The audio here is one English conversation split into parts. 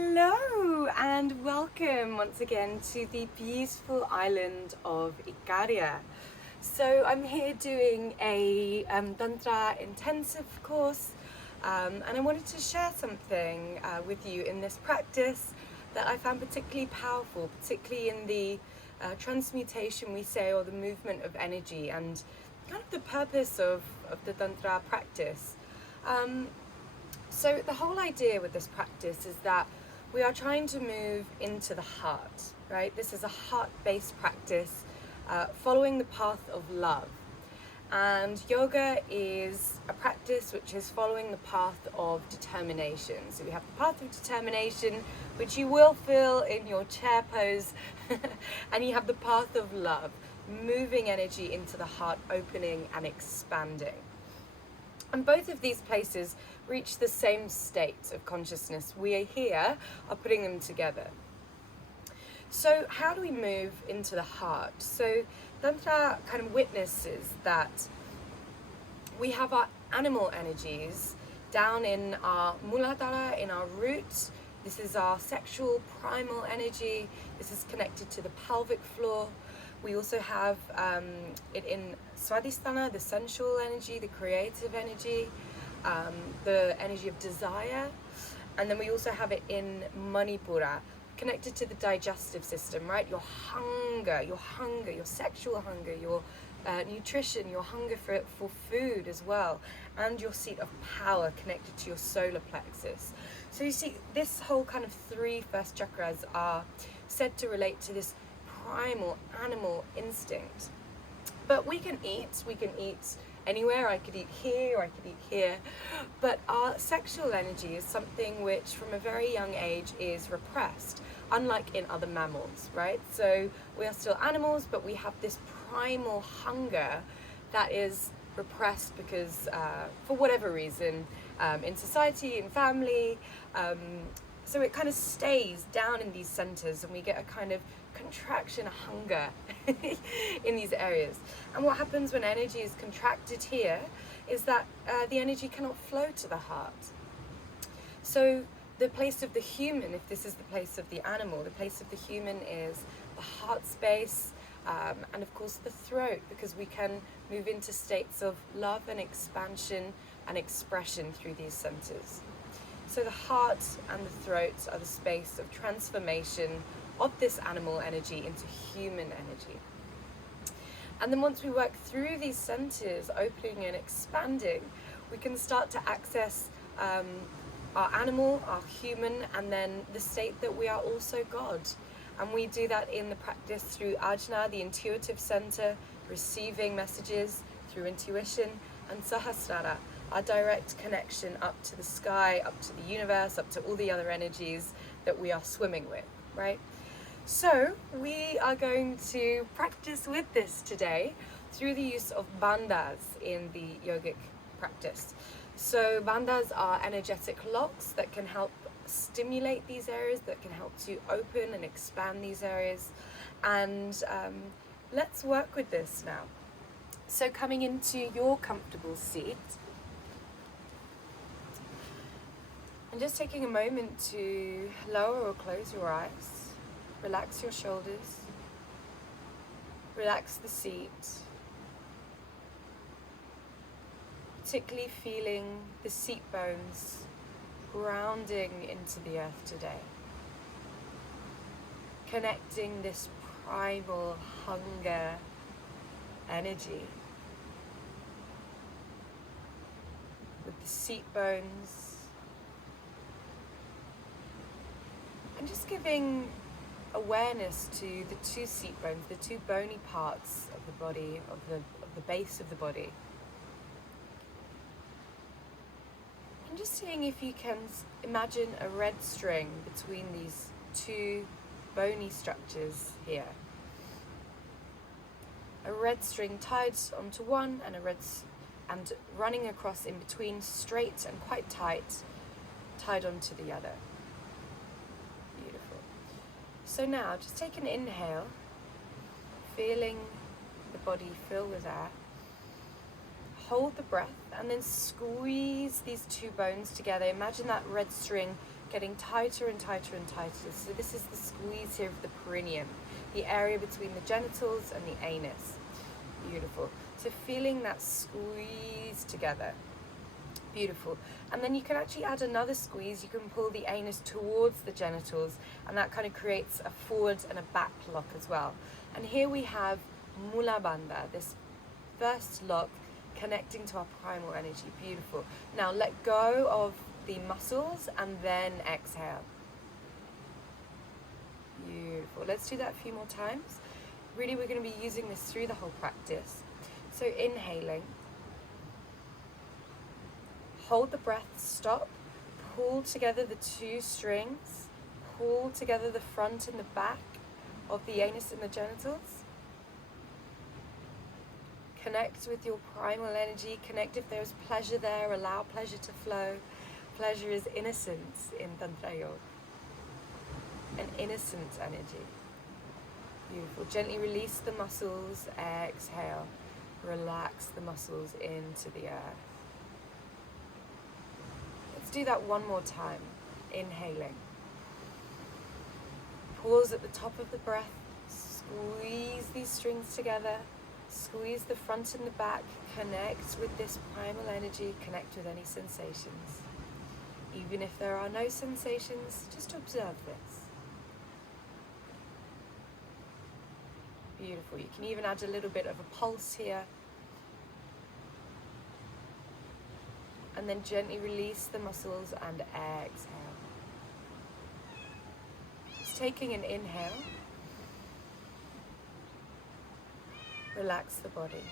Hello and welcome once again to the beautiful island of Ikaria. So I'm here doing a Tantra intensive course and I wanted to share something with you in this practice that I found particularly powerful, particularly in the transmutation, we say, or the movement of energy and kind of the purpose of the Tantra practice. So the whole idea with this practice is that we are trying to move into the heart, right? This is a heart-based practice following the path of love. And yoga is a practice which is following the path of determination. So we have the path of determination, which you will feel in your chair pose, and you have the path of love, moving energy into the heart, opening and expanding. And both of these places reach the same state of consciousness. We here are putting them together. So how do we move into the heart? So Tantra kind of witnesses that we have our animal energies down in our Muladhara, in our roots. This is our sexual primal energy. This is connected to the pelvic floor. We also have it in Swadhisthana, the sensual energy, the creative energy, the energy of desire. And then we also have it in Manipura, connected to the digestive system, right? Your hunger, your sexual hunger, your nutrition, your hunger for food as well, and your seat of power connected to your solar plexus. So you see, this whole kind of three first chakras are said to relate to this primal animal instinct. But we can eat anywhere. I could eat here, or I could eat here. But our sexual energy is something which from a very young age is repressed, unlike in other mammals, right? So we are still animals, but we have this primal hunger that is repressed because for whatever reason, in society, in family, so it kind of stays down in these centers, and we get a kind of contraction, a hunger in these areas. And what happens when energy is contracted here is that the energy cannot flow to the heart. So the place of the human, if this is the place of the animal, the place of the human is the heart space, and of course the throat, because we can move into states of love and expansion and expression through these centers. So the heart and the throat are the space of transformation of this animal energy into human energy. And then once we work through these centers, opening and expanding, we can start to access our animal, our human, and then the state that we are also God. And we do that in the practice through Ajna, the intuitive center, receiving messages through intuition, and Sahasrara, our direct connection up to the sky, up to the universe, up to all the other energies that we are swimming with, right? So we are going to practice with this today through the use of bandhas in the yogic practice. So bandhas are energetic locks that can help stimulate these areas, that can help to open and expand these areas. And let's work with this now. So coming into your comfortable seat, and just taking a moment to lower or close your eyes. Relax your shoulders, relax the seat, particularly feeling the seat bones grounding into the earth today, connecting this primal hunger energy with the seat bones, and just giving awareness to the two seat bones, the two bony parts of the body, of the base of the body. And just seeing if you can imagine a red string between these two bony structures here. A red string tied onto one, and and running across in between, straight and quite tight, tied onto the other. So now, just take an inhale, feeling the body fill with air. Hold the breath and then squeeze these two bones together. Imagine that red string getting tighter and tighter and tighter. So this is the squeeze here of the perineum, the area between the genitals and the anus. Beautiful. So feeling that squeeze together. Beautiful. And then you can actually add another squeeze. You can pull the anus towards the genitals, and that kind of creates a forward and a back lock as well. And here we have Mula Bandha, this first lock connecting to our primal energy. Beautiful. Now let go of the muscles and then exhale. Beautiful. Let's do that a few more times. Really, we're going to be using this through the whole practice. So inhaling. Hold the breath, stop, pull together the two strings, pull together the front and the back of the anus and the genitals. Connect with your primal energy, connect if there's pleasure there, allow pleasure to flow. Pleasure is innocence in Tantra Yoga, an innocent energy. Beautiful. Gently release the muscles, exhale, relax the muscles into the earth. Let's do that one more time. Inhaling. Pause at the top of the breath. Squeeze these strings together. Squeeze the front and the back. Connect with this primal energy. Connect with any sensations. Even if there are no sensations, just observe this. Beautiful. You can even add a little bit of a pulse here. And then gently release the muscles and exhale. Just taking an inhale. Relax the body.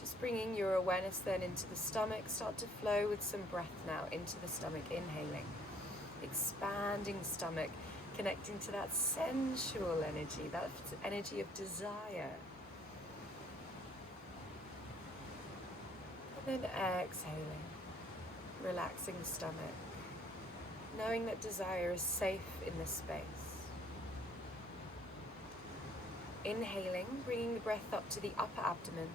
Just bringing your awareness then into the stomach. Start to flow with some breath now into the stomach. Inhaling. Expanding the stomach. Connecting to that sensual energy, that energy of desire. And then exhaling, relaxing the stomach, knowing that desire is safe in this space. Inhaling, bringing the breath up to the upper abdomen.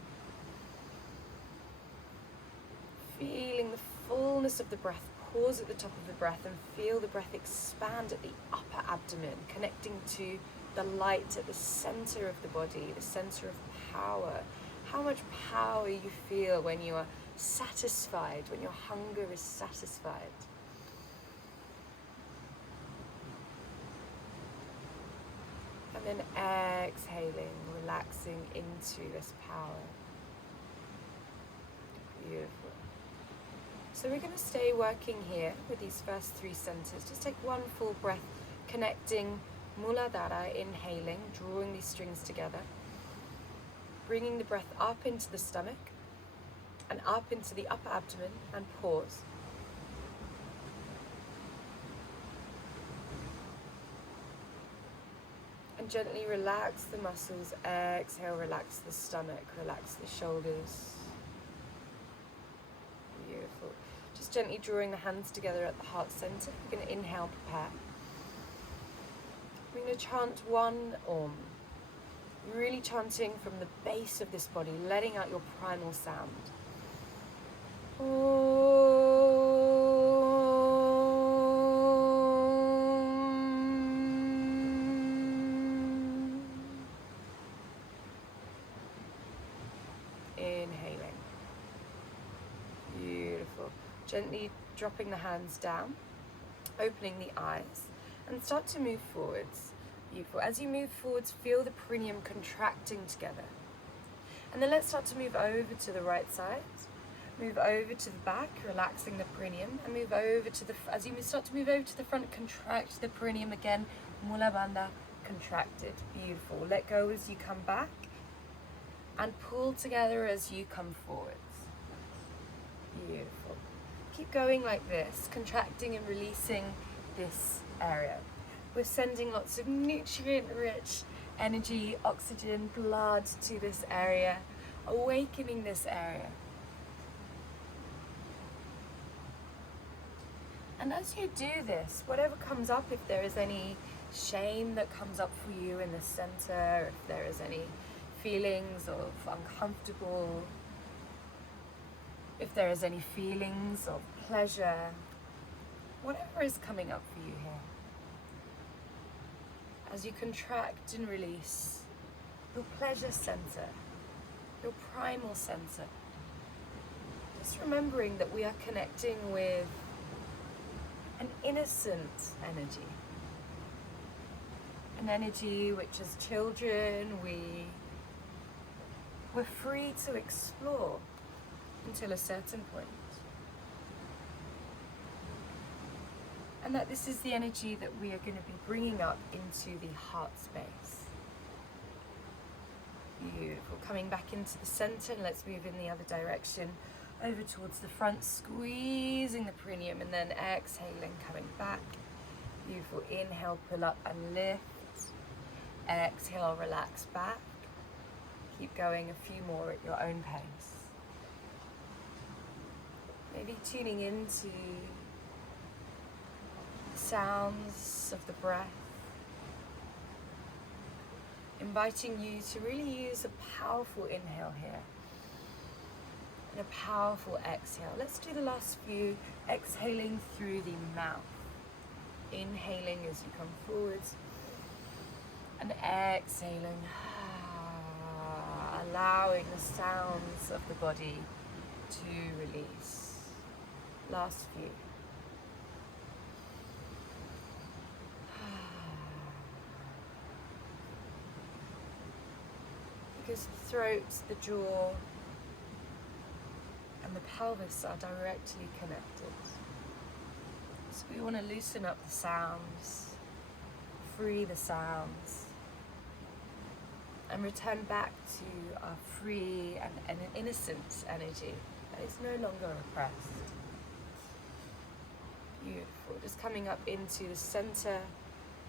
Feeling the fullness of the breath. Pause at the top of the breath and feel the breath expand at the upper abdomen, connecting to the light at the center of the body, the center of power. How much power you feel when you are satisfied, when your hunger is satisfied. And then exhaling, relaxing into this power. Beautiful. So we're going to stay working here with these first three centers. Just take one full breath, connecting Muladhara, inhaling, drawing these strings together. Bringing the breath up into the stomach and up into the upper abdomen, and pause. And gently relax the muscles. Exhale, relax the stomach, relax the shoulders. Beautiful. Just gently drawing the hands together at the heart center. We're going to inhale, prepare. We're going to chant one Om. Really chanting from the base of this body, letting out your primal sound. Om. Inhaling. Beautiful. Gently dropping the hands down, opening the eyes, and start to move forwards. Beautiful. As you move forwards, feel the perineum contracting together. And then let's start to move over to the right side. Move over to the back, relaxing the perineum, and move over to the, as you start to move over to the front, contract the perineum again. Mula Bandha, contracted. Beautiful. Let go as you come back, and pull together as you come forwards. Beautiful. Keep going like this, contracting and releasing this area. We're sending lots of nutrient-rich energy, oxygen, blood to this area, awakening this area. And as you do this, whatever comes up, if there is any shame that comes up for you in the center, if there is any feelings of uncomfortable, If there is any feelings of pleasure, whatever is coming up for you here. As you contract and release your pleasure center, your primal center. Just remembering that we are connecting with an innocent energy. An energy which as children we're free to explore until a certain point. And that this is the energy that we are going to be bringing up into the heart space. Beautiful. Coming back into the center, and let's move in the other direction. Over towards the front, squeezing the perineum, and then exhaling, coming back. Beautiful. Inhale, pull up and lift. Exhale, relax back. Keep going, a few more at your own pace. Maybe tuning into the sounds of the breath. Inviting you to really use a powerful inhale here and a powerful exhale. Let's do the last few, exhaling through the mouth. Inhaling as you come forwards and exhaling, allowing the sounds of the body to release. Last few. Because the throat, the jaw, and the pelvis are directly connected. So we want to loosen up the sounds, free the sounds, and return back to our free and an innocent energy that is no longer repressed. Beautiful. Just coming up into the center,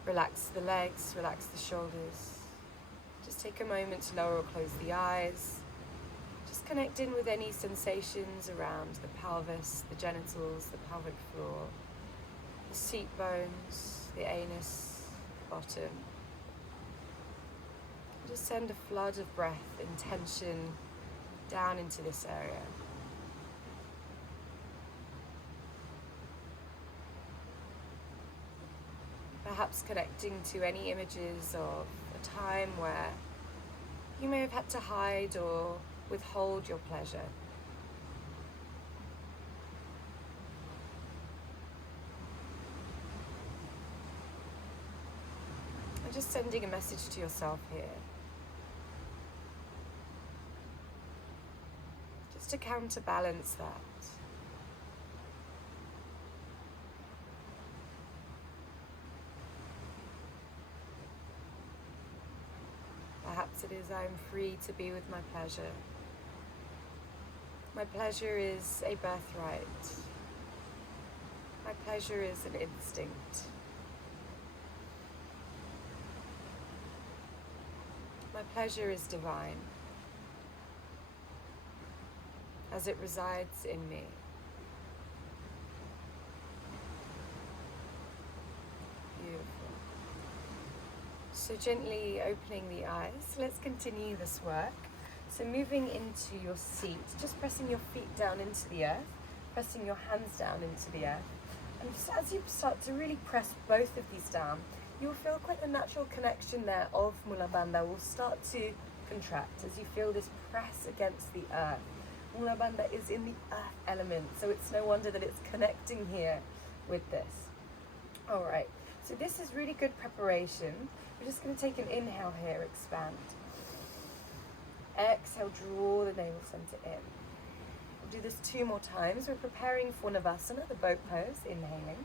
relax the legs, relax the shoulders. Just take a moment to lower or close the eyes. Just connect in with any sensations around the pelvis, the genitals, the pelvic floor, the seat bones, the anus, the bottom. Just send a flood of breath and tension down into this area. Perhaps connecting to any images of a time where you may have had to hide or withhold your pleasure. And just sending a message to yourself here. Just to counterbalance that. Perhaps it is I'm free to be with my pleasure. My pleasure is a birthright. My pleasure is an instinct. My pleasure is divine, as it resides in me. Beautiful. So gently opening the eyes, let's continue this work. So moving into your seat, just pressing your feet down into the earth, pressing your hands down into the earth. And just as you start to really press both of these down, you'll feel quite a natural connection there of Mula Bandha will start to contract as you feel this press against the earth. Mula Bandha is in the earth element, so it's no wonder that it's connecting here with this. All right, so this is really good preparation. We're just going to take an inhale here, expand. Exhale, draw the navel center in. We'll do this 2 more times. We're preparing for Navasana, the boat pose, inhaling.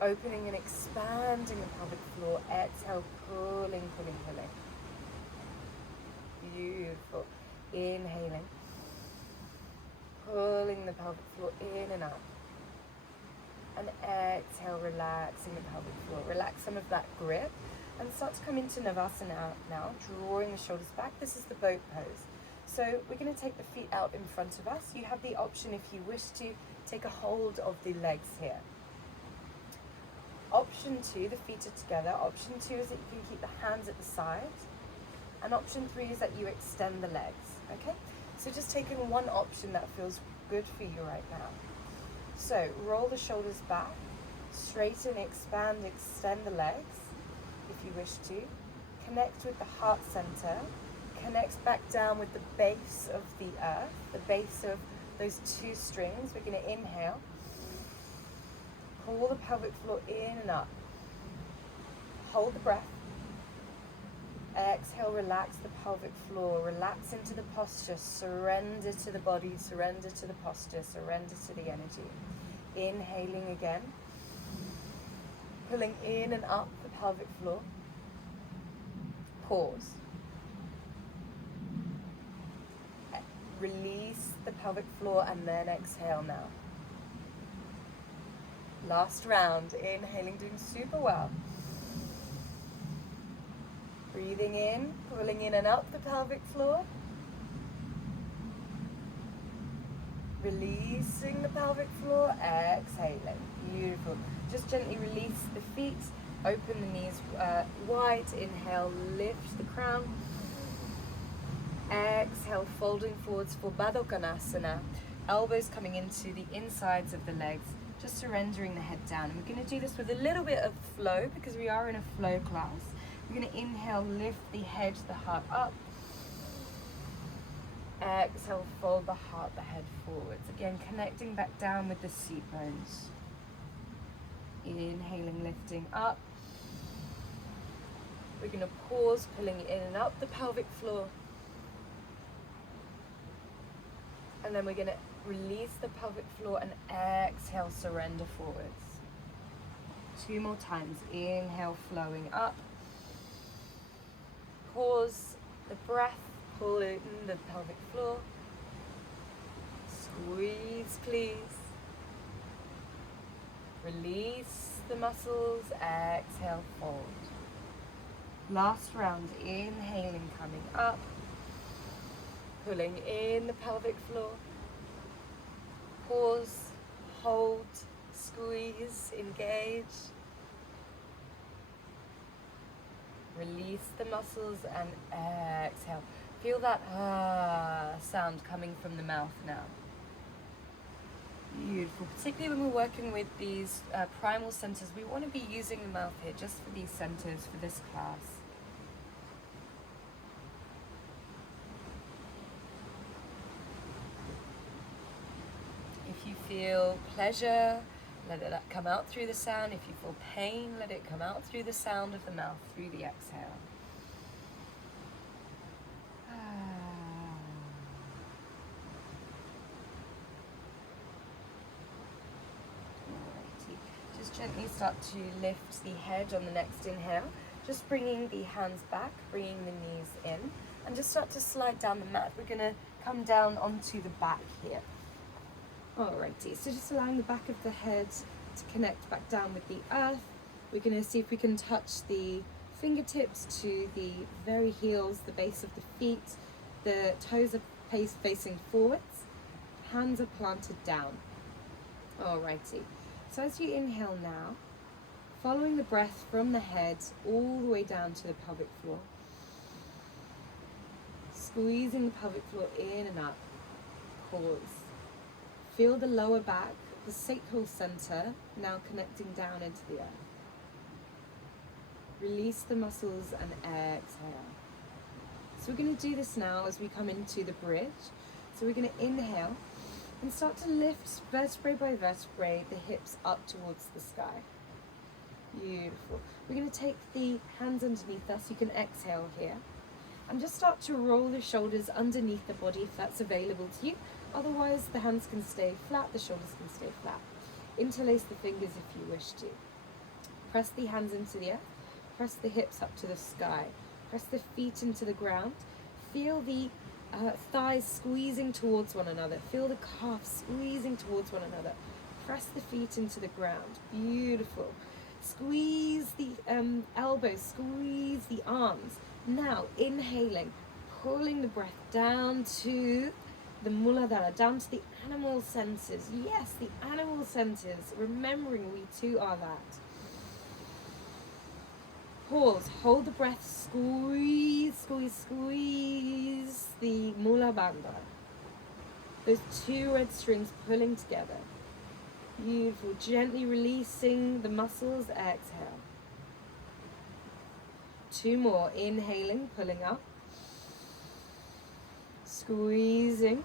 Opening and expanding the pelvic floor. Exhale, pulling, pulling, pulling. Beautiful. Inhaling. Pulling the pelvic floor in and up. And exhale, relaxing the pelvic floor. Relax some of that grip. And start to come into Navasana now, drawing the shoulders back. This is the boat pose. So we're going to take the feet out in front of us. You have the option, if you wish to, take a hold of the legs here. Option 2, the feet are together. Option 2 is that you can keep the hands at the side. And option 3 is that you extend the legs, okay? So just taking one option that feels good for you right now. So roll the shoulders back, straighten, expand, extend the legs if you wish to. Connect with the heart center. Connect back down with the base of the earth, the base of those two strings. We're going to inhale. Pull the pelvic floor in and up. Hold the breath. Exhale, relax the pelvic floor. Relax into the posture. Surrender to the body. Surrender to the posture. Surrender to the energy. Inhaling again. Pulling in and up the pelvic floor. Pause. Release the pelvic floor and then exhale now. Last round. Inhaling, doing super well. Breathing in, pulling in and up the pelvic floor. Releasing the pelvic floor, exhaling. Beautiful. Just gently release the feet, open the knees wide. Inhale, lift the crown. Exhale, folding forwards for Baddha Konasana. Elbows coming into the insides of the legs, just surrendering the head down. And we're going to do this with a little bit of flow because we are in a flow class. We're going to inhale, lift the head, the heart up. Exhale, fold the heart, the head forwards. Again, connecting back down with the seat bones. Inhaling, lifting up. We're going to pause, pulling in and up the pelvic floor. And then we're going to release the pelvic floor and exhale, surrender forwards. 2 more times. Inhale, flowing up. Pause the breath, pull in the pelvic floor. Squeeze, please. Release the muscles, exhale, fold. Last round, inhaling, coming up. Pulling in the pelvic floor. Pause, hold, squeeze, engage. Release the muscles and exhale. Feel that sound coming from the mouth now. Beautiful. Particularly when we're working with these primal centers, we want to be using the mouth here just for these centers for this class. If you feel pleasure, let it come out through the sound. If you feel pain, let it come out through the sound of the mouth, through the exhale. Alrighty. Just gently start to lift the head on the next inhale. Just bringing the hands back, bringing the knees in, and just start to slide down the mat. We're going to come down onto the back here. Alrighty, so just allowing the back of the head to connect back down with the earth. We're going to see if we can touch the fingertips to the very heels, the base of the feet. The toes are facing forwards. Hands are planted down. Alrighty, so as you inhale now, following the breath from the head all the way down to the pelvic floor. Squeezing the pelvic floor in and up. Pause. Feel the lower back, the sacral center, now connecting down into the earth. Release the muscles and exhale. So we're going to do this now as we come into the bridge. So we're going to inhale and start to lift vertebrae by vertebrae, the hips up towards the sky. Beautiful. We're going to take the hands underneath us. You can exhale here. And just start to roll the shoulders underneath the body if that's available to you. Otherwise, the hands can stay flat, the shoulders can stay flat. Interlace the fingers if you wish to. Press the hands into the earth. Press the hips up to the sky. Press the feet into the ground. Feel the thighs squeezing towards one another. Feel the calves squeezing towards one another. Press the feet into the ground. Beautiful. Squeeze the elbows, squeeze the arms. Now, inhaling, pulling the breath down to the Muladhara, down to the animal senses. Yes, the animal senses, remembering we too are that. Pause, hold the breath, squeeze, squeeze, squeeze the Mula Bandha. Those two red strings pulling together. Beautiful. Gently releasing the muscles. Exhale. 2 more. Inhaling, pulling up. Squeezing.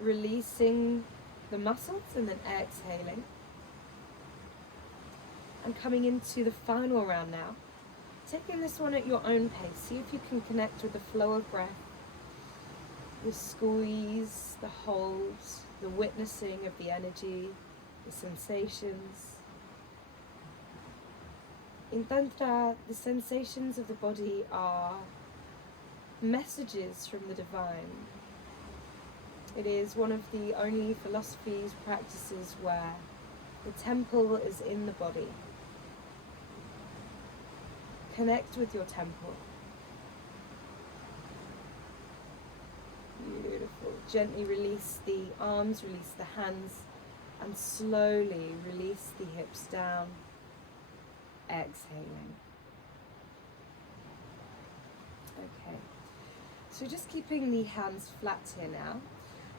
Releasing the muscles and then exhaling. And coming into the final round now. Taking this one at your own pace. See if you can connect with the flow of breath. The squeeze, the hold, the witnessing of the energy, the sensations. In Tantra, the sensations of the body are messages from the divine. It is one of the only philosophies, practices where the temple is in the body. Connect with your temple. Beautiful. Gently release the arms, release the hands, and slowly release the hips down. Exhaling. Okay. So just keeping the hands flat here now.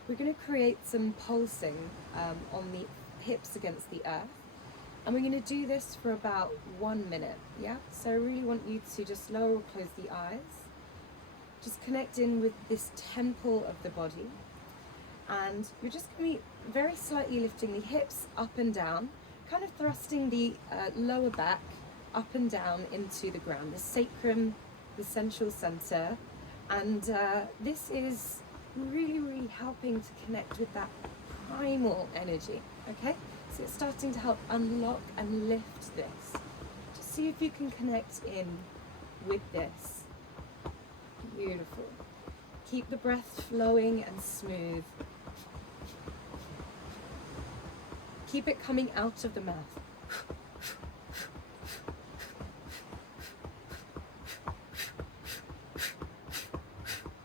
We're going to create some pulsing on the hips against the earth. And we're going to do this for about 1 minute, yeah? So I really want you to just lower or close the eyes. Just connect in with this temple of the body. And you're just going to be very slightly lifting the hips up and down, kind of thrusting the lower back up and down into the ground, the sacrum, the central center. And this is really, really helping to connect with that primal energy, okay? So it's starting to help unlock and lift this. Just see if you can connect in with this. Beautiful. Keep the breath flowing and smooth. Keep it coming out of the mouth.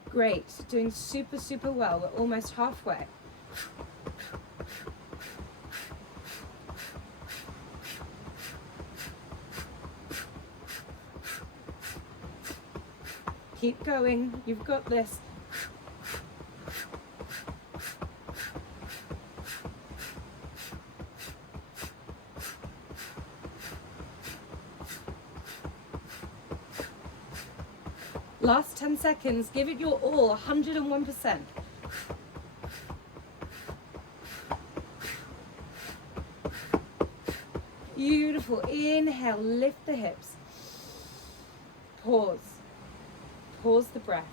Great, doing super, super well. We're almost halfway. Keep going, you've got this. Last 10 seconds, give it your all, 101%. Beautiful, inhale, lift the hips. Pause. Pause the breath.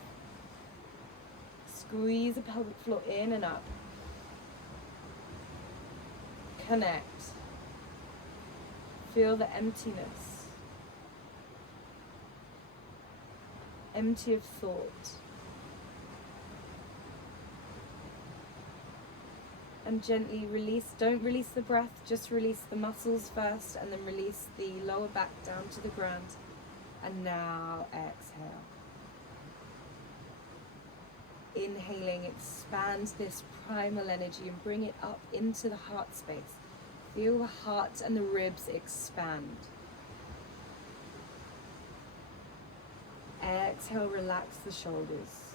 Squeeze the pelvic floor in and up. Connect. Feel the emptiness. Empty of thought. And gently release, don't release the breath, just release the muscles first and then release the lower back down to the ground. And now exhale. Inhaling, expand this primal energy and bring it up into the heart space. Feel the heart and the ribs expand. Exhale, relax the shoulders.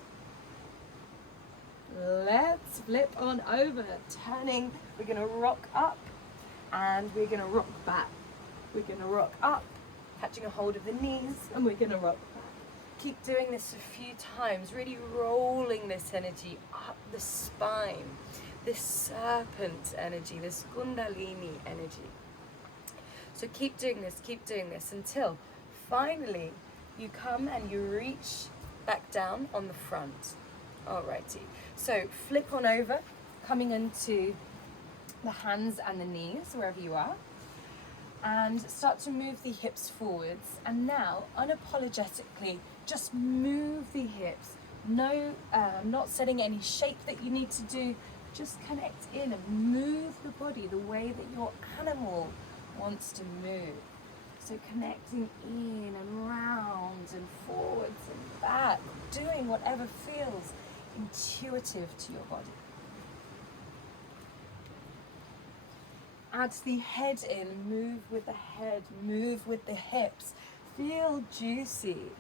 Let's flip on over. Turning, we're going to rock up and we're going to rock back. We're going to rock up, catching a hold of the knees, and we're going to rock back. Keep doing this a few times, really rolling this energy up the spine, this serpent energy, this kundalini energy. So keep doing this until finally you come and you reach back down on the front. Alrighty, so flip on over, coming into the hands and the knees, wherever you are. And start to move the hips forwards. And now, unapologetically, just move the hips. No, not setting any shape that you need to do. Just connect in and move the body the way that your animal wants to move. So connecting in and round and forwards and back, doing whatever feels intuitive to your body. Add the head in, move with the head, move with the hips. Feel juicy.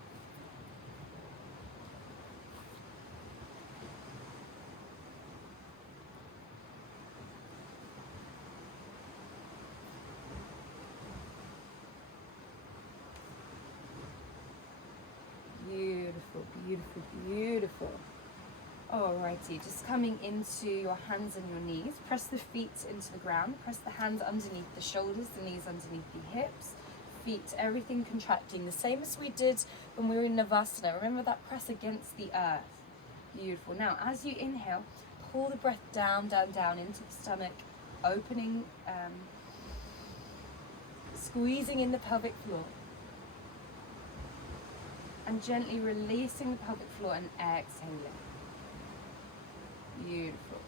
Beautiful, beautiful. Alrighty, just coming into your hands and your knees. Press the feet into the ground. Press the hands underneath the shoulders, the knees underneath the hips. Feet, everything contracting. The same as we did when we were in Navasana. Remember that press against the earth. Beautiful. Now, as you inhale, pull the breath down, down, down into the stomach, opening, squeezing in the pelvic floor. And gently releasing the pelvic floor and exhaling. Beautiful.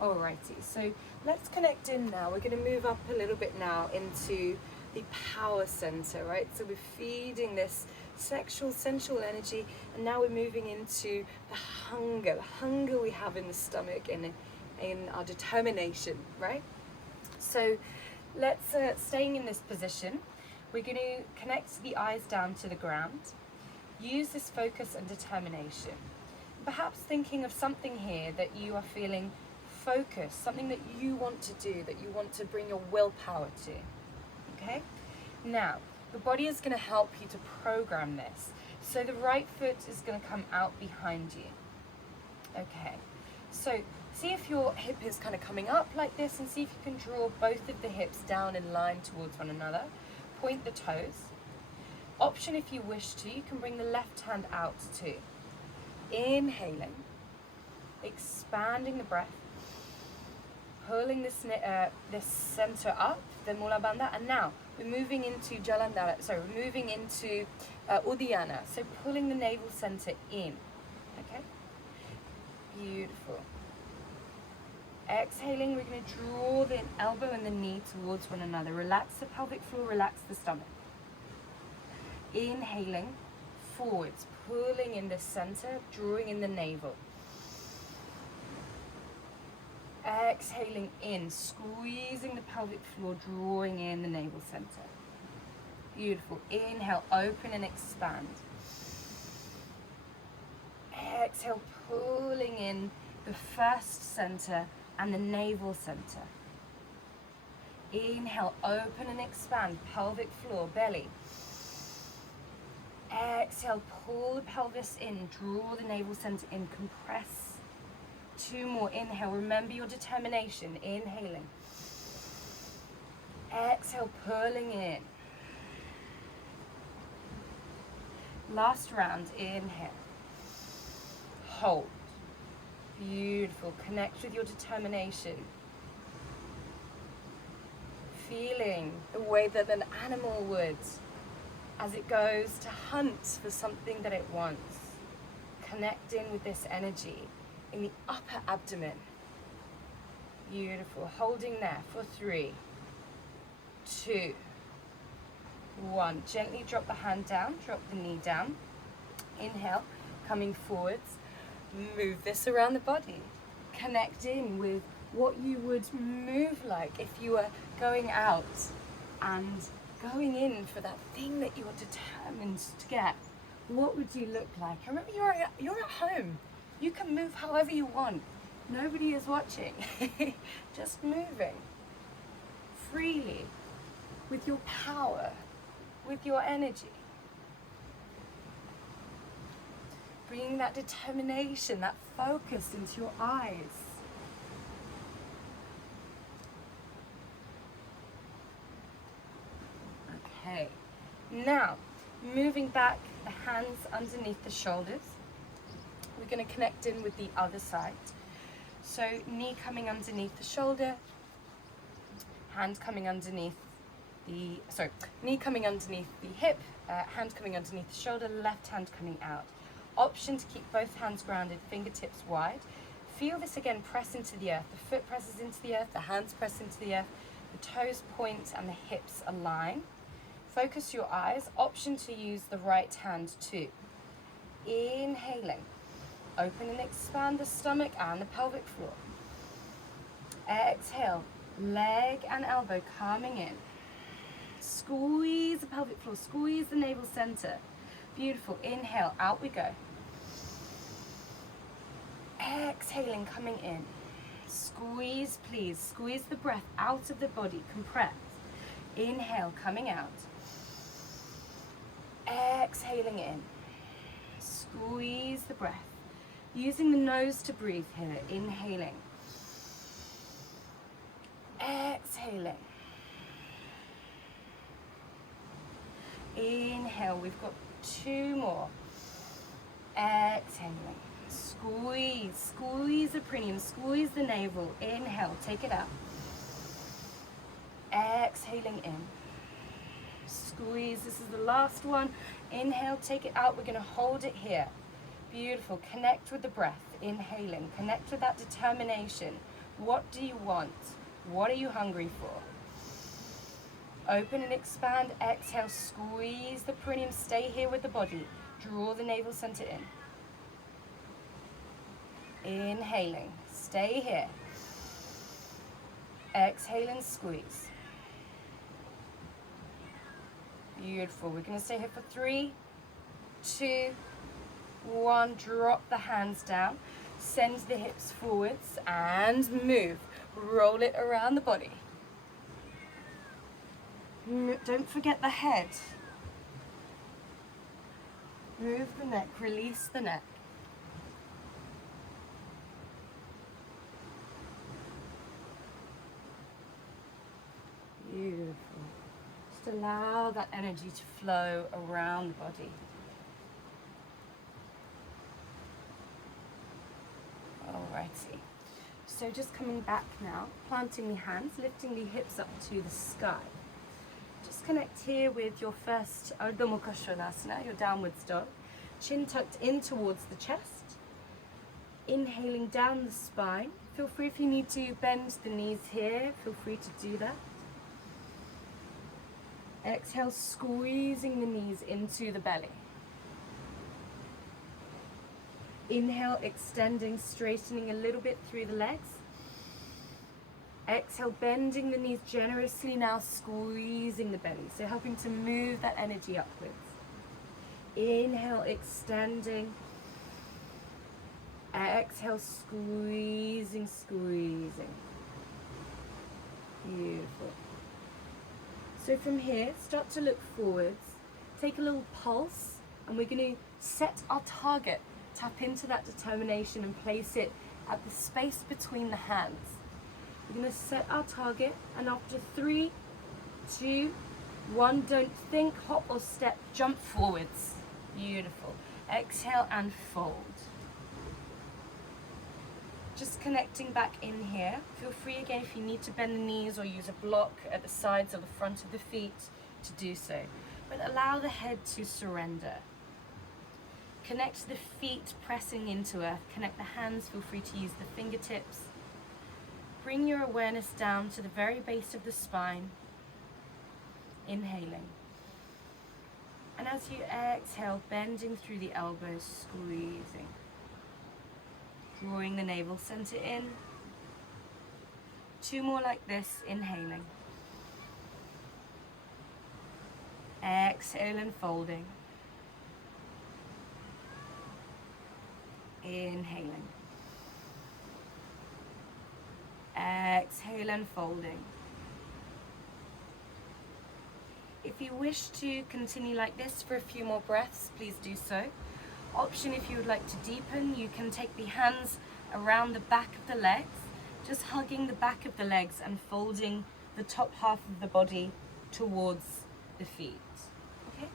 Alrighty, so let's connect in now. We're going to move up a little bit now into the power center, right? So we're feeding this sexual, sensual energy, and now we're moving into the hunger we have in the stomach and in our determination, right? So let's, staying in this position, we're going to connect the eyes down to the ground. Use this focus and determination. Perhaps thinking of something here that you are feeling focused, something that you want to do, that you want to bring your willpower to. Okay? Now, the body is going to help you to program this. So the right foot is going to come out behind you. Okay. So see if your hip is kind of coming up like this, and see if you can draw both of the hips down in line towards one another. Point the toes. Option, if you wish to, you can bring the left hand out too. Inhaling, expanding the breath, pulling this center up, the Mula Bandha, and now we're moving into Jalandhara, we're moving into Uddiyana, so pulling the navel center in, okay? Beautiful. Exhaling, we're going to draw the elbow and the knee towards one another. Relax the pelvic floor, relax the stomach. Inhaling, forwards, pulling in the center, drawing in the navel. Exhaling in, squeezing the pelvic floor, drawing in the navel center. Beautiful. Inhale, open and expand. Exhale, pulling in the first center and the navel center. Inhale, open and expand, pelvic floor, belly. Exhale, pull the pelvis in, draw the navel center in, compress. 2 more, inhale, remember your determination, inhaling. Exhale, pulling in. Last round, inhale. Hold. Beautiful, connect with your determination. Feeling the way that an animal would as it goes to hunt for something that it wants. Connect in with this energy in the upper abdomen. Beautiful. Holding there for 3, 2, 1. Gently drop the hand down, drop the knee down. Inhale, coming forwards. Move this around the body. Connect in with what you would move like if you were going out and going in for that thing that you're determined to get. What would you look like? Remember, you're at home. You can move however you want. Nobody is watching. Just moving freely with your power, with your energy. Bringing that determination, that focus into your eyes. Okay, now moving back, the hands underneath the shoulders. We're going to connect in with the other side. So knee coming underneath the shoulder, hand coming underneath the, knee coming underneath the hip, hand coming underneath the shoulder, left hand coming out. Option to keep both hands grounded, fingertips wide. Feel this again, press into the earth. The foot presses into the earth, the hands press into the earth, the toes point and the hips align. Focus your eyes. Option to use the right hand too. Inhaling. Open and expand the stomach and the pelvic floor. Exhale. Leg and elbow coming in. Squeeze the pelvic floor. Squeeze the navel center. Beautiful. Inhale. Out we go. Exhaling, coming in. Squeeze, please. Squeeze the breath out of the body. Compress. Inhale, coming out. Exhaling in. Squeeze the breath. Using the nose to breathe here. Inhaling. Exhaling. Inhale. We've got 2 more. Exhaling. Squeeze. Squeeze the perineum. Squeeze the navel. Inhale. Take it out. Exhaling in. Squeeze. This is the last one. Inhale. Take it out. We're going to hold it here. Beautiful. Connect with the breath. Inhaling. Connect with that determination. What do you want? What are you hungry for? Open and expand. Exhale. Squeeze the perineum. Stay here with the body. Draw the navel center in. Inhaling. Stay here. Exhale and squeeze. Beautiful. We're going to stay here for 3, 2, 1. Drop the hands down. Send the hips forwards and move. Roll it around the body. Don't forget the head. Move the neck. Release the neck. Beautiful. Just allow that energy to flow around the body. Alrighty. So just coming back now, planting the hands, lifting the hips up to the sky. Just connect here with your first Ardha Mukha Svanasana, your downwards dog. Chin tucked in towards the chest. Inhaling down the spine. Feel free if you need to bend the knees here, feel free to do that. Exhale, squeezing the knees into the belly. Inhale, extending, straightening a little bit through the legs. Exhale, bending the knees generously now, squeezing the belly. So helping to move that energy upwards. Inhale, extending. Exhale, squeezing, squeezing. Beautiful. So from here, start to look forwards. Take a little pulse, and we're going to set our target. Tap into that determination and place it at the space between the hands. We're going to set our target, and after 3, 2, 1, don't think, hop or step, jump forwards. Beautiful. Exhale and fold. Just connecting back in here. Feel free again if you need to bend the knees or use a block at the sides or the front of the feet to do so. But allow the head to surrender. Connect the feet pressing into earth. Connect the hands. Feel free to use the fingertips. Bring your awareness down to the very base of the spine. Inhaling. And as you exhale, bending through the elbows, squeezing. Drawing the navel center in. 2 more like this, inhaling. Exhale and folding. Inhaling. Exhale and folding. If you wish to continue like this for a few more breaths, please do so. Option if you would like to deepen, you can take the hands around the back of the legs, just hugging the back of the legs and folding the top half of the body towards the feet. Okay?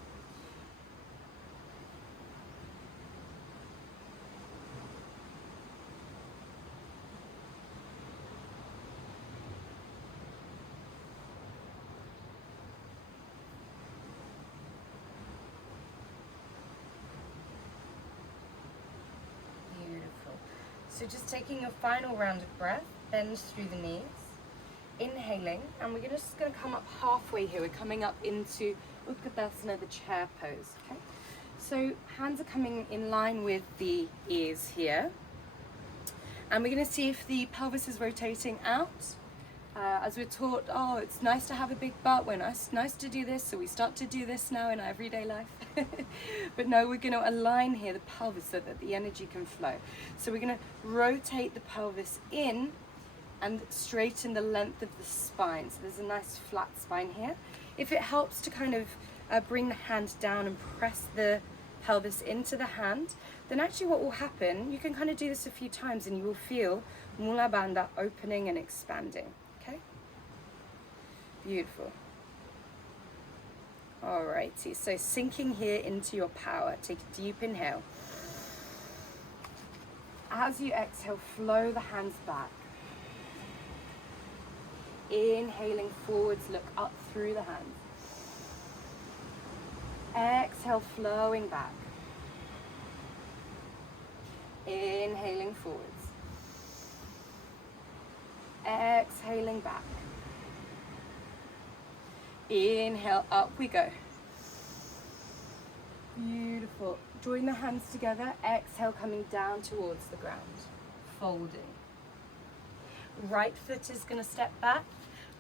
So just taking a final round of breath, bend through the knees, inhaling, and we're just going to come up halfway here. We're coming up into Utkatasana, the chair pose, okay? So hands are coming in line with the ears here. And we're going to see if the pelvis is rotating out. As we're taught, oh, it's nice to have a big butt, when it's nice to do this, so we start to do this now in our everyday life. But no, we're going to align here the pelvis so that the energy can flow. So we're going to rotate the pelvis in and straighten the length of the spine. So there's a nice flat spine here. If it helps to kind of bring the hand down and press the pelvis into the hand, then actually what will happen, you can kind of do this a few times and you will feel Mula Bandha opening and expanding, okay? Beautiful. Alrighty, so sinking here into your power. Take a deep inhale. As you exhale, flow the hands back. Inhaling forwards, look up through the hands. Exhale, flowing back. Inhaling forwards. Exhaling back. Inhale, up we go. Beautiful. Join the hands together. Exhale, coming down towards the ground. Folding. Right foot is going to step back.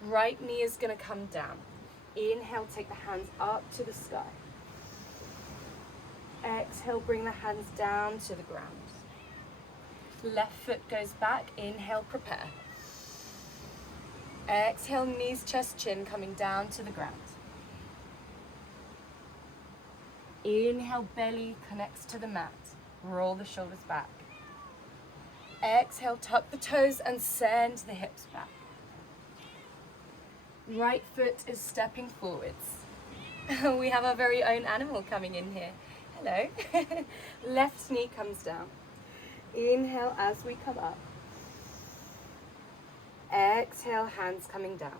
Right knee is going to come down. Inhale, take the hands up to the sky. Exhale, bring the hands down to the ground. Left foot goes back. Inhale, prepare. Exhale, knees, chest, chin coming down to the ground. Inhale, belly connects to the mat. Roll the shoulders back. Exhale, tuck the toes and send the hips back. Right foot is stepping forwards. We have our very own animal coming in here. Hello. Left knee comes down. Inhale as we come up. Exhale, hands coming down.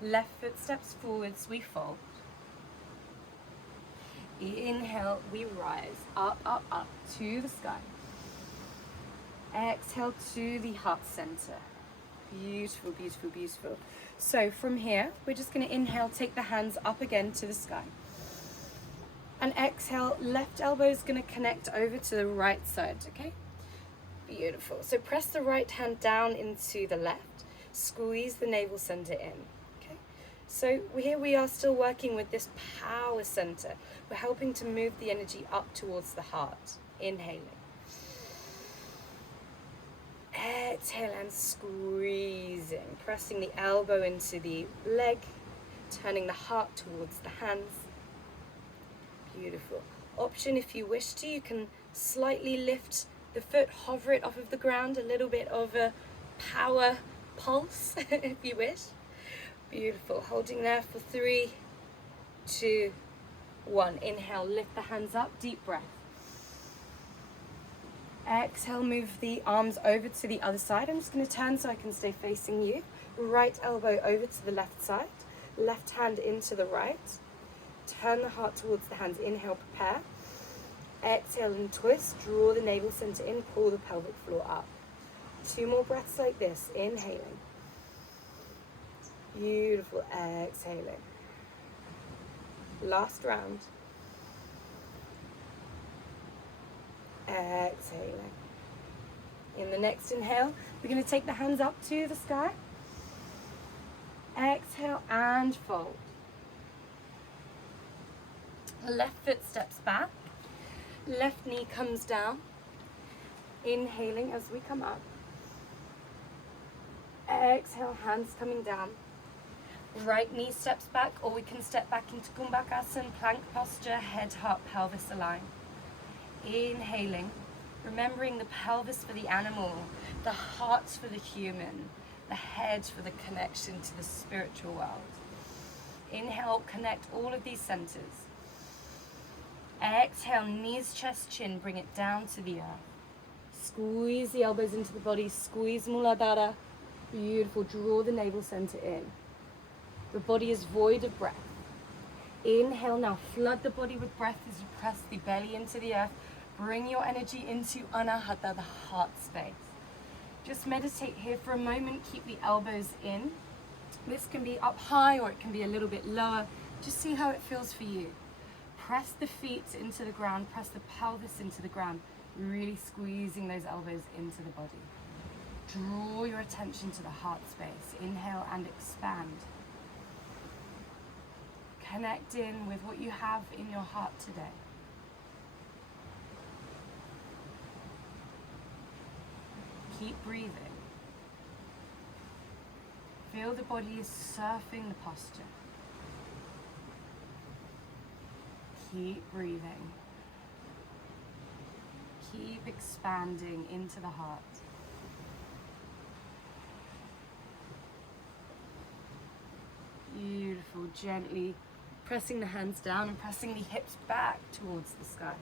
Left foot steps forwards, we fold. Inhale, we rise. Up, up, up to the sky. Exhale to the heart center. Beautiful, beautiful, beautiful. So from here, we're just going to inhale, take the hands up again to the sky. And exhale, left elbow is going to connect over to the right side, okay? Beautiful. So press the right hand down into the left. Squeeze the navel center in, okay? So here we are still working with this power center. We're helping to move the energy up towards the heart. Inhaling. Exhale and squeezing. Pressing the elbow into the leg. Turning the heart towards the hands. Beautiful. Option, if you wish to, you can slightly lift the foot, hover it off of the ground, a little bit of a power pulse, if you wish. Beautiful. Holding there for 3, 2, 1. Inhale, lift the hands up, deep breath. Exhale, move the arms over to the other side. I'm just going to turn so I can stay facing you. Right elbow over to the left side. Left hand into the right. Turn the heart towards the hands. Inhale, prepare. Exhale and twist. Draw the navel center in. Pull the pelvic floor up. 2 more breaths like this. Inhaling. Beautiful. Exhaling. Last round. Exhaling. In the next inhale, we're going to take the hands up to the sky. Exhale and fold. Left foot steps back. Left knee comes down. Inhaling as we come up. Exhale, hands coming down. Right knee steps back, or we can step back into Kumbhakasana, plank posture, head, heart, pelvis align. Inhaling, remembering the pelvis for the animal, the heart for the human, the head for the connection to the spiritual world. Inhale, connect all of these centers. Exhale, knees, chest, chin, bring it down to the earth. Squeeze the elbows into the body, squeeze Muladhara. Beautiful, draw the navel center in. The body is void of breath. Inhale, now flood the body with breath as you press the belly into the earth. Bring your energy into Anahata, the heart space. Just meditate here for a moment, keep the elbows in. This can be up high or it can be a little bit lower. Just see how it feels for you. Press the feet into the ground, press the pelvis into the ground, really squeezing those elbows into the body. Draw your attention to the heart space. Inhale and expand. Connect in with what you have in your heart today. Keep breathing. Feel the body is surfing the posture. Keep breathing. Keep expanding into the heart. Beautiful. Gently pressing the hands down and pressing the hips back towards the sky.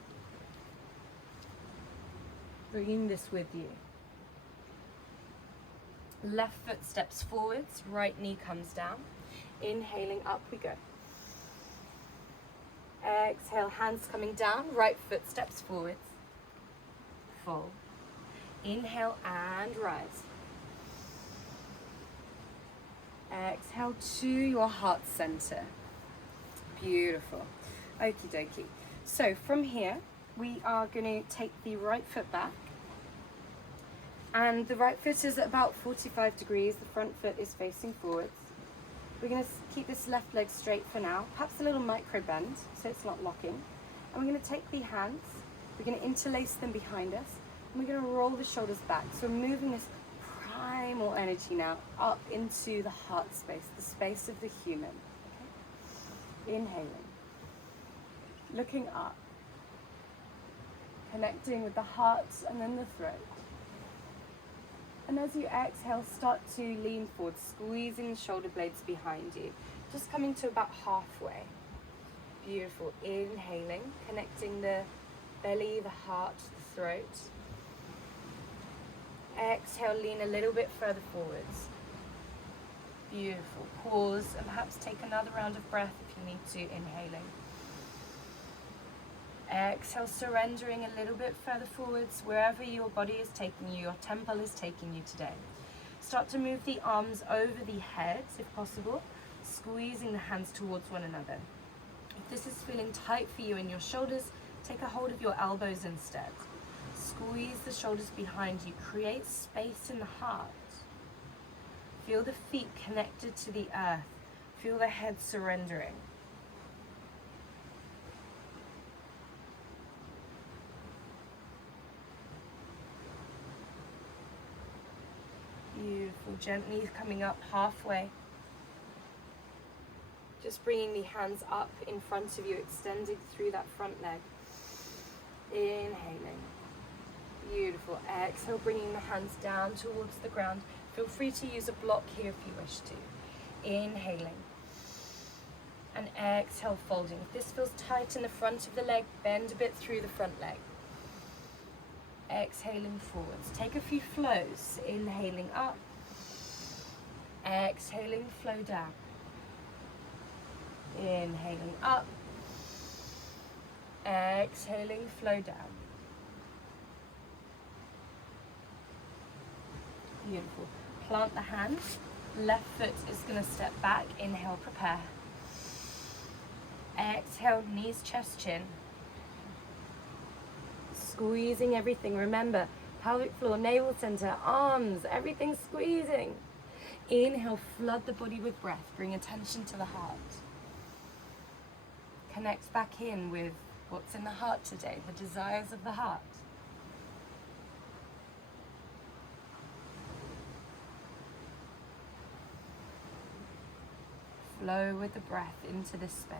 Bringing this with you. Left foot steps forwards, right knee comes down. Inhaling, up we go. Exhale, hands coming down, right foot steps forwards. Fold. Inhale and rise. Exhale to your heart center. Beautiful. Okie dokie. So from here, we are going to take the right foot back. And the right foot is at about 45 degrees. The front foot is facing forwards. We're going to keep this left leg straight for now. Perhaps a little micro bend, so it's not locking. And we're going to take the hands. We're going to interlace them behind us. And we're going to roll the shoulders back. So we're moving this primal energy now up into the heart space, the space of the human. Okay? Inhaling. Looking up. Connecting with the heart and then the throat. And as you exhale, start to lean forward, squeezing the shoulder blades behind you. Just coming to about halfway. Beautiful. Inhaling, connecting the belly, the heart, the throat. Exhale, lean a little bit further forwards. Beautiful. Pause and perhaps take another round of breath if you need to, inhaling. Exhale, surrendering a little bit further forwards, wherever your body is taking you, your temple is taking you today. Start to move the arms over the head, if possible, squeezing the hands towards one another. If this is feeling tight for you in your shoulders, take a hold of your elbows instead. Squeeze the shoulders behind you, create space in the heart. Feel the feet connected to the earth, feel the head surrendering. Beautiful. Gently coming up halfway. Just bringing the hands up in front of you, extending through that front leg. Inhaling. Beautiful. Exhale, bringing the hands down towards the ground. Feel free to use a block here if you wish to. Inhaling. And exhale, folding. If this feels tight in the front of the leg, bend a bit through the front leg. Exhaling forwards. Take a few flows. Inhaling up. Exhaling, flow down. Inhaling up. Exhaling, flow down. Beautiful. Plant the hands. Left foot is going to step back. Inhale, prepare. Exhale, knees, chest, chin. Squeezing everything. Remember, pelvic floor, navel center, arms, everything squeezing. Inhale, flood the body with breath. Bring attention to the heart. Connect back in with what's in the heart today, the desires of the heart. Flow with the breath into this space.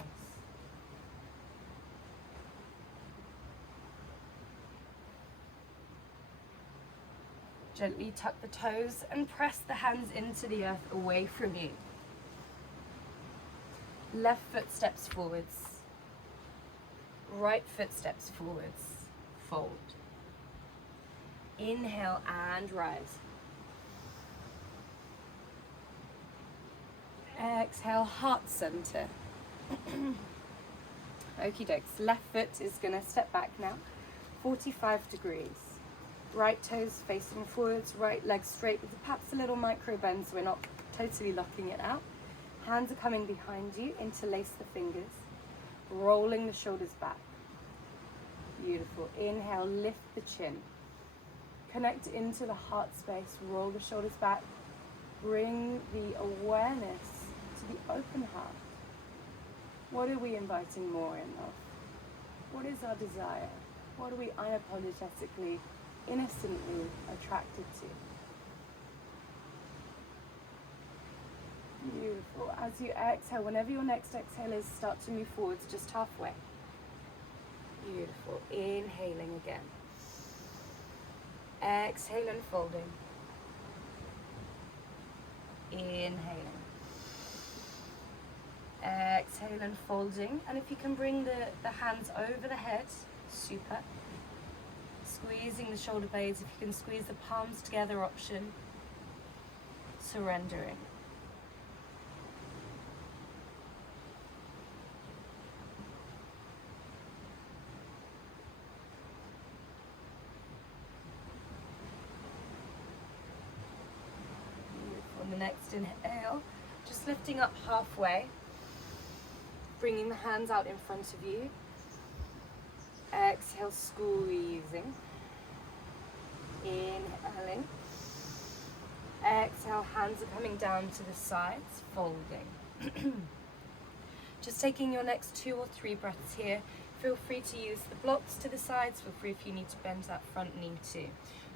Gently tuck the toes and press the hands into the earth away from you. Left foot steps forwards. Right foot steps forwards. Fold. Inhale and rise. Exhale, heart center. Okie dokes. Left foot is going to step back now. 45 degrees. Right toes facing forwards, right leg straight with perhaps a little micro bend so we're not totally locking it out. Hands are coming behind you, interlace the fingers, rolling the shoulders back. Beautiful. Inhale, lift the chin. Connect into the heart space, roll the shoulders back. Bring the awareness to the open heart. What are we inviting more in of? What is our desire? What are we unapologetically, innocently attracted to? Beautiful. As you exhale, whenever your next exhale is, start to move forwards just halfway. Beautiful. Inhaling again. Exhale and folding. Inhaling. Exhale and folding. And if you can bring the hands over the head, super. Squeezing the shoulder blades. If you can squeeze the palms together, option. Surrendering. On the next inhale, just lifting up halfway, bringing the hands out in front of you. Exhale, squeezing. Inhaling. Exhale, hands are coming down to the sides, folding. Just taking your next 2 or 3 breaths here. Feel free to use the blocks to the sides. Feel free if you need to bend that front knee too.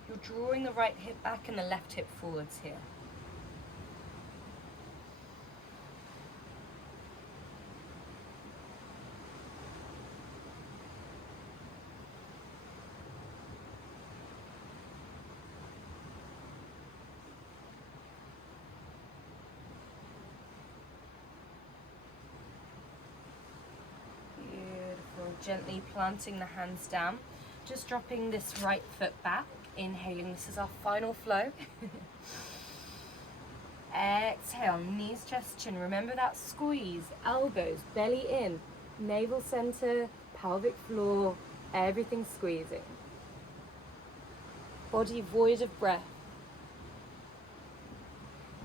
You're drawing the right hip back and the left hip forwards here. Gently planting the hands down, just dropping this right foot back, inhaling. This is our final flow. Exhale, knees, chest, chin. Remember that squeeze, elbows, belly in, navel center, pelvic floor, everything squeezing. Body void of breath.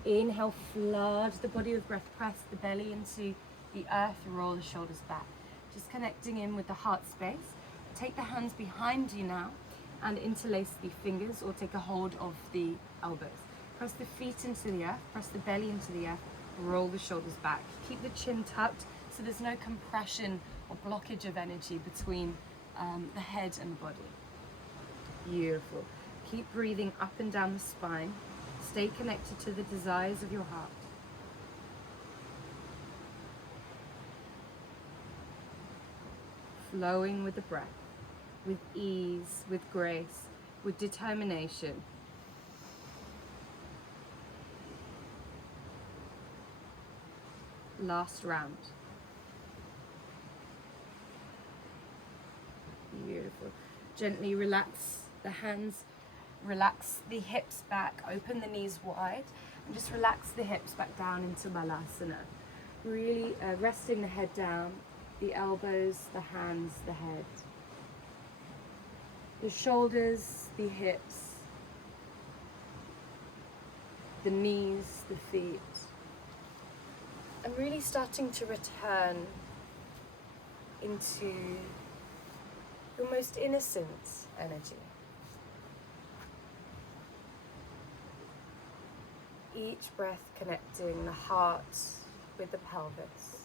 Inhale, flood the body with breath, press the belly into the earth, roll the shoulders back. Just connecting in with the heart space. Take the hands behind you now and interlace the fingers or take a hold of the elbows. Press the feet into the earth, press the belly into the earth, roll the shoulders back. Keep the chin tucked so there's no compression or blockage of energy between the head and the body. Beautiful. Keep breathing up and down the spine. Stay connected to the desires of your heart. Flowing with the breath, with ease, with grace, with determination. Last round. Beautiful. Gently relax the hands, relax the hips back, open the knees wide, and just relax the hips back down into Balasana. Really resting the head down. The elbows, the hands, the head, the shoulders, the hips, the knees, the feet. And really starting to return into your most innocent energy. Each breath connecting the heart with the pelvis.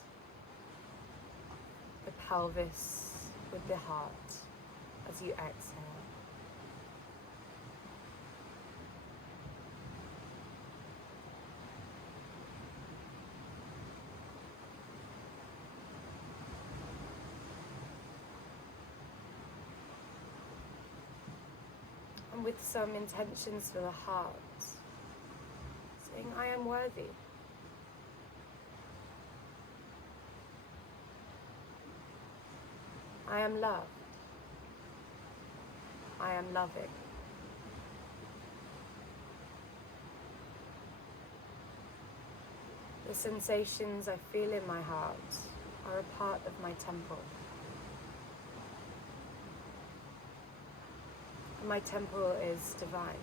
The pelvis with the heart as you exhale. And with some intentions for the heart, saying, I am worthy. I am loved. I am loving. The sensations I feel in my heart are a part of my temple. And my temple is divine.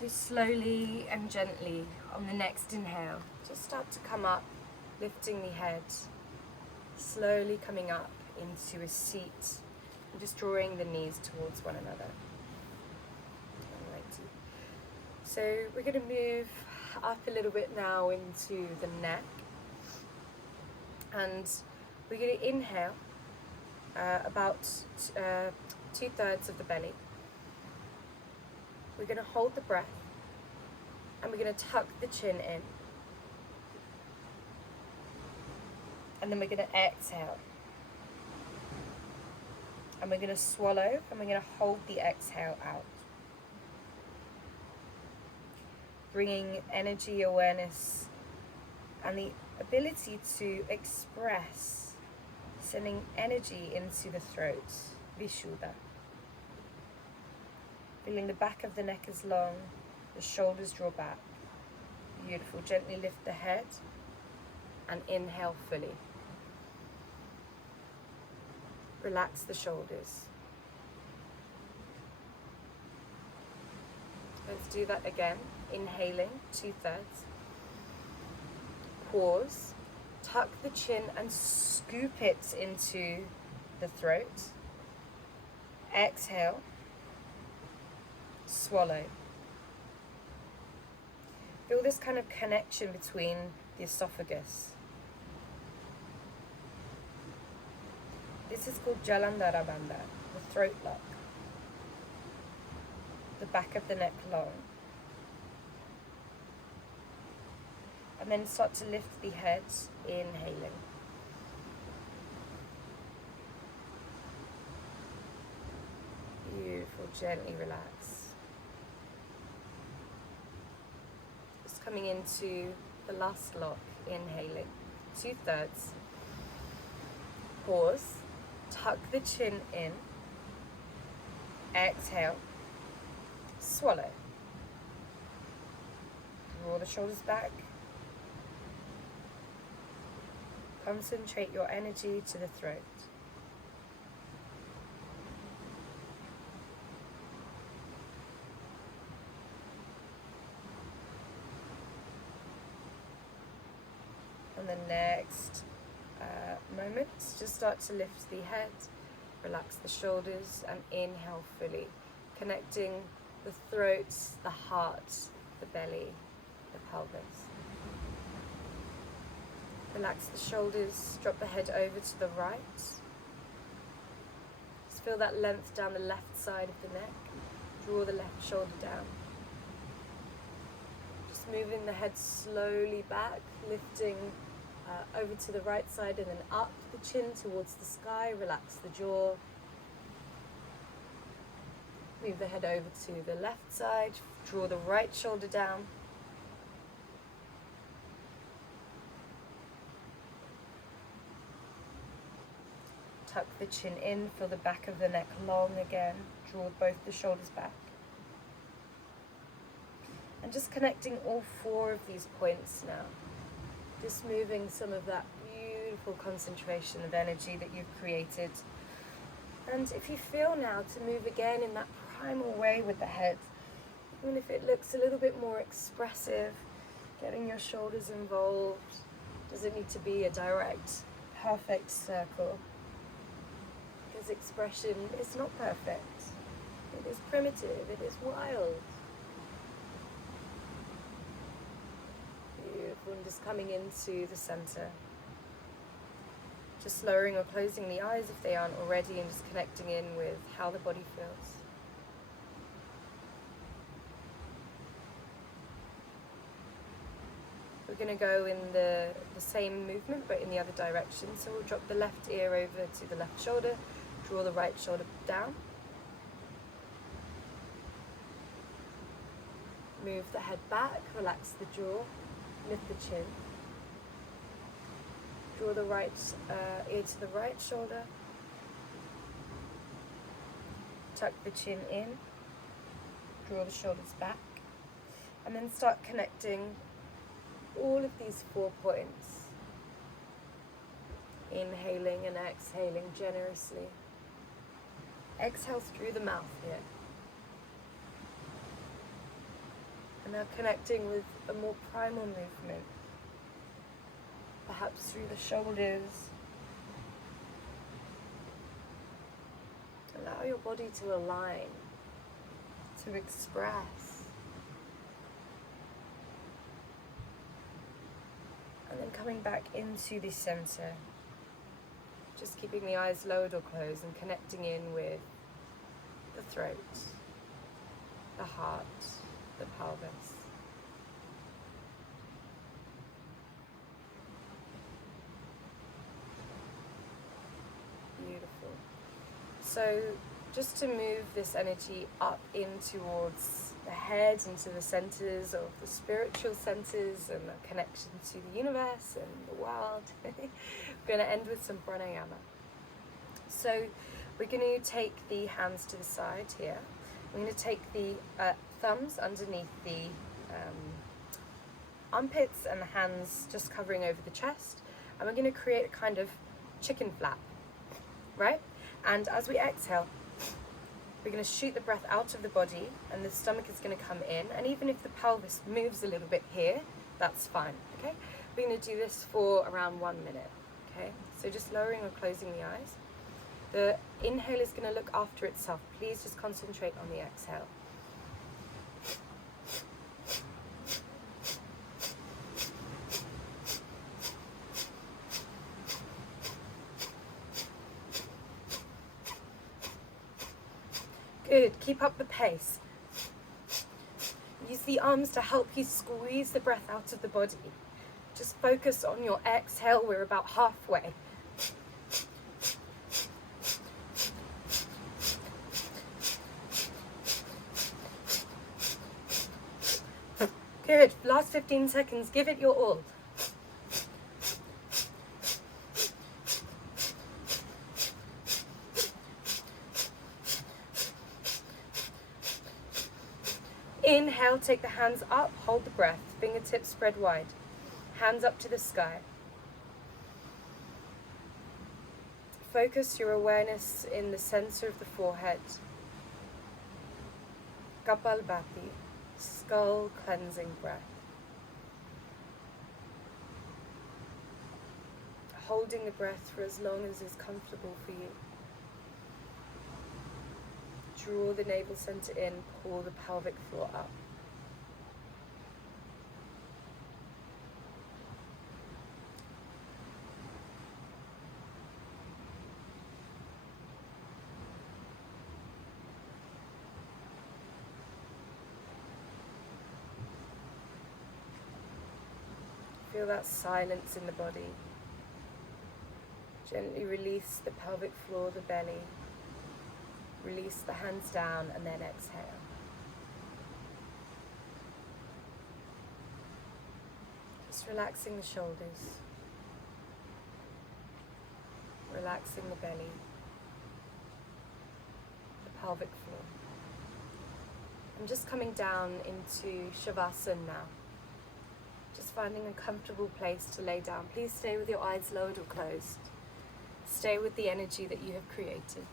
So slowly and gently on the next inhale, just start to come up, lifting the head, slowly coming up into a seat and just drawing the knees towards one another. Alrighty. So we're going to move up a little bit now into the neck, and we're going to inhale about 2/3 of the belly. We're going to hold the breath, and we're going to tuck the chin in. And then we're going to exhale. And we're going to swallow, and we're going to hold the exhale out. Bringing energy, awareness, and the ability to express, sending energy into the throat, Vishuddha. Feeling the back of the neck is long, the shoulders draw back. Beautiful. Gently lift the head and inhale fully. Relax the shoulders. Let's do that again. Inhaling, 2/3. Pause. Tuck the chin and scoop it into the throat. Exhale. Swallow. Feel this kind of connection between the esophagus. This is called Jalandhara Bandha, the throat lock. The back of the neck long. And then start to lift the head, inhaling. Beautiful, gently relax. Just coming into the last lock, inhaling, 2/3. Pause, tuck the chin in, exhale, swallow. Draw the shoulders back. Concentrate your energy to the throat. On the next moment, just start to lift the head, relax the shoulders, and inhale fully, connecting the throat, the heart, the belly, the pelvis. Relax the shoulders, drop the head over to the right. Just feel that length down the left side of the neck. Draw the left shoulder down. Just moving the head slowly back, lifting over to the right side and then up the chin towards the sky. Relax the jaw. Move the head over to the left side. Draw the right shoulder down. Tuck the chin in, feel the back of the neck long again. Draw both the shoulders back. And just connecting all 4 of these points now. Just moving some of that beautiful concentration of energy that you've created. And if you feel now to move again in that primal way with the head, even if it looks a little bit more expressive, getting your shoulders involved, doesn't need to be a direct, perfect circle. Because expression is not perfect. It is primitive, it is wild. Beautiful, and just coming into the center. Just lowering or closing the eyes if they aren't already, and just connecting in with how the body feels. We're going to go in the same movement but in the other direction. So we'll drop the left ear over to the left shoulder, draw the right shoulder down. Move the head back, relax the jaw, lift the chin. Draw the right ear to the right shoulder. Tuck the chin in. Draw the shoulders back. And then start connecting all of these 4 points. Inhaling and exhaling generously. Exhale through the mouth here. And now connecting with a more primal movement. Perhaps through the shoulders. Allow your body to align, to express. And then coming back into the center. Just keeping the eyes lowered or closed and connecting in with the throat, the heart, the pelvis. Beautiful. So just to move this energy up in towards the head, into the centers of the spiritual centers and the connection to the universe and the world. We're going to end with some pranayama. So we're going to take the hands to the side here. We're going to take the thumbs underneath the armpits and the hands just covering over the chest. And we're going to create a kind of chicken flap, right? And as we exhale, we're going to shoot the breath out of the body and the stomach is going to come in. And even if the pelvis moves a little bit here, that's fine, okay? We're going to do this for around 1 minute, okay? So just lowering or closing the eyes. The inhale is going to look after itself. Please just concentrate on the exhale. Good, keep up the pace. Use the arms to help you squeeze the breath out of the body. Just focus on your exhale, we're about halfway. Good, last 15 seconds, give it your all. Inhale, take the hands up, hold the breath, fingertips spread wide, hands up to the sky. Focus your awareness in the center of the forehead. Kapalbhati, skull cleansing breath. Holding the breath for as long as is comfortable for you. Draw the navel center in, pull the pelvic floor up. Feel that silence in the body. Gently release the pelvic floor, the belly. Release the hands down and then exhale. Just relaxing the shoulders. Relaxing the belly. The pelvic floor. I'm just coming down into Shavasana now. Just finding a comfortable place to lay down. Please stay with your eyes lowered or closed. Stay with the energy that you have created.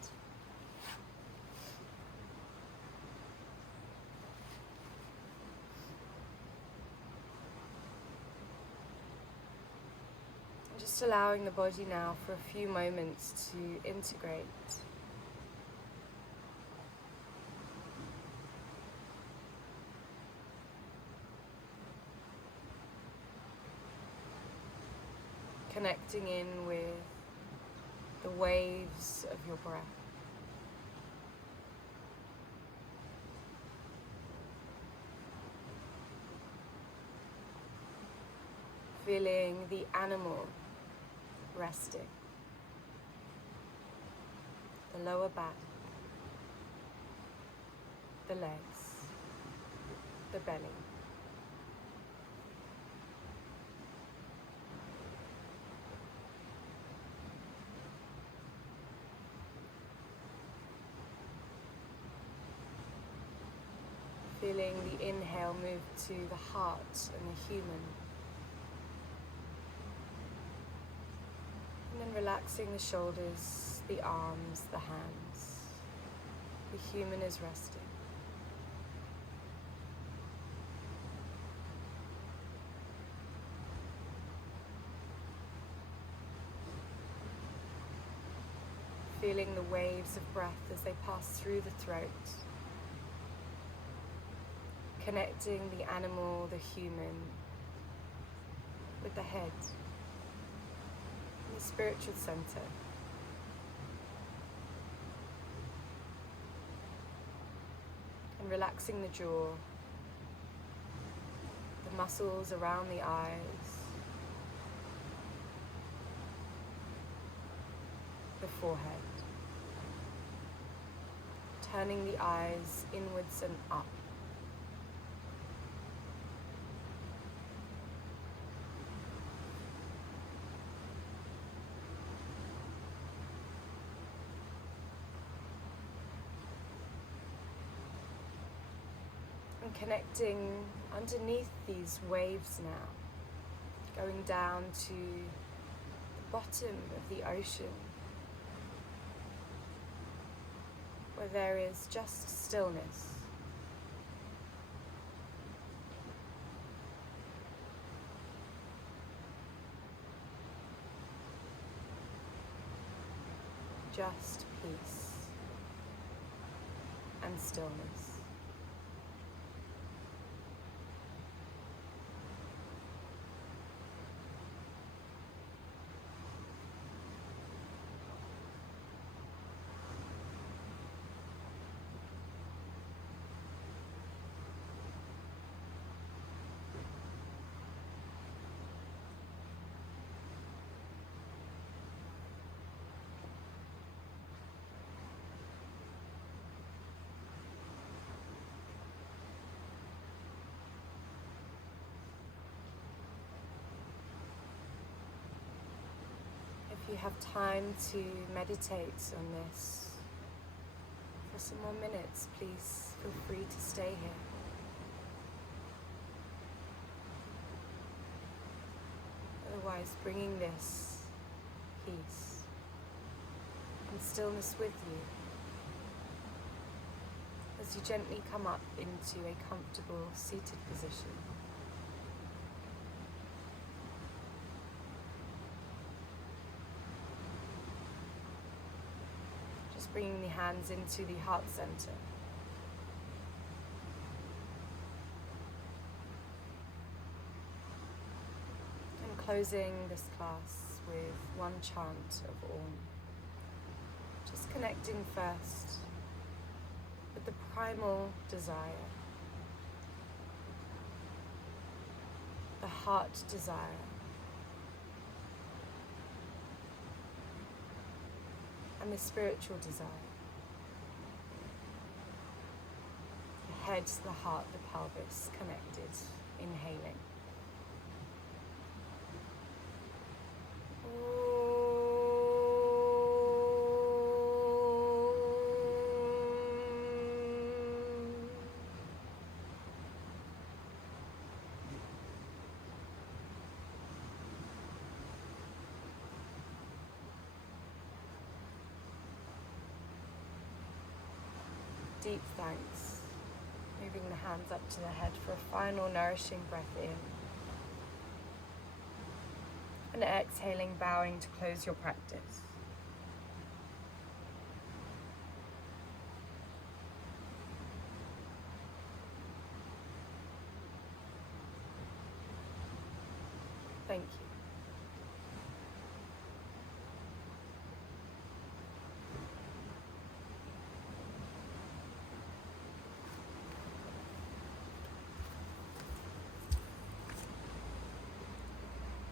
Just allowing the body now for a few moments to integrate. Connecting in with the waves of your breath. Feeling the animal resting, the lower back, the legs, the belly. Feeling the inhale move to the heart and the human. And then relaxing the shoulders, the arms, the hands. The human is resting. Feeling the waves of breath as they pass through the throat. Connecting the animal, the human, with the head, the spiritual center. And relaxing the jaw, the muscles around the eyes, the forehead. Turning the eyes inwards and up. And connecting underneath these waves now, going down to the bottom of the ocean, where there is just stillness. Just peace and stillness. If you have time to meditate on this for some more minutes, please feel free to stay here. Otherwise, bringing this peace and stillness with you as you gently come up into a comfortable seated position. Bringing the hands into the heart center. And closing this class with one chant of Om. Just connecting first with the primal desire, the heart desire, and the spiritual desire. The head, the heart, the pelvis connected, inhaling. Deep thanks. Moving the hands up to the head for a final nourishing breath in. And exhaling, bowing to close your practice. Thank you.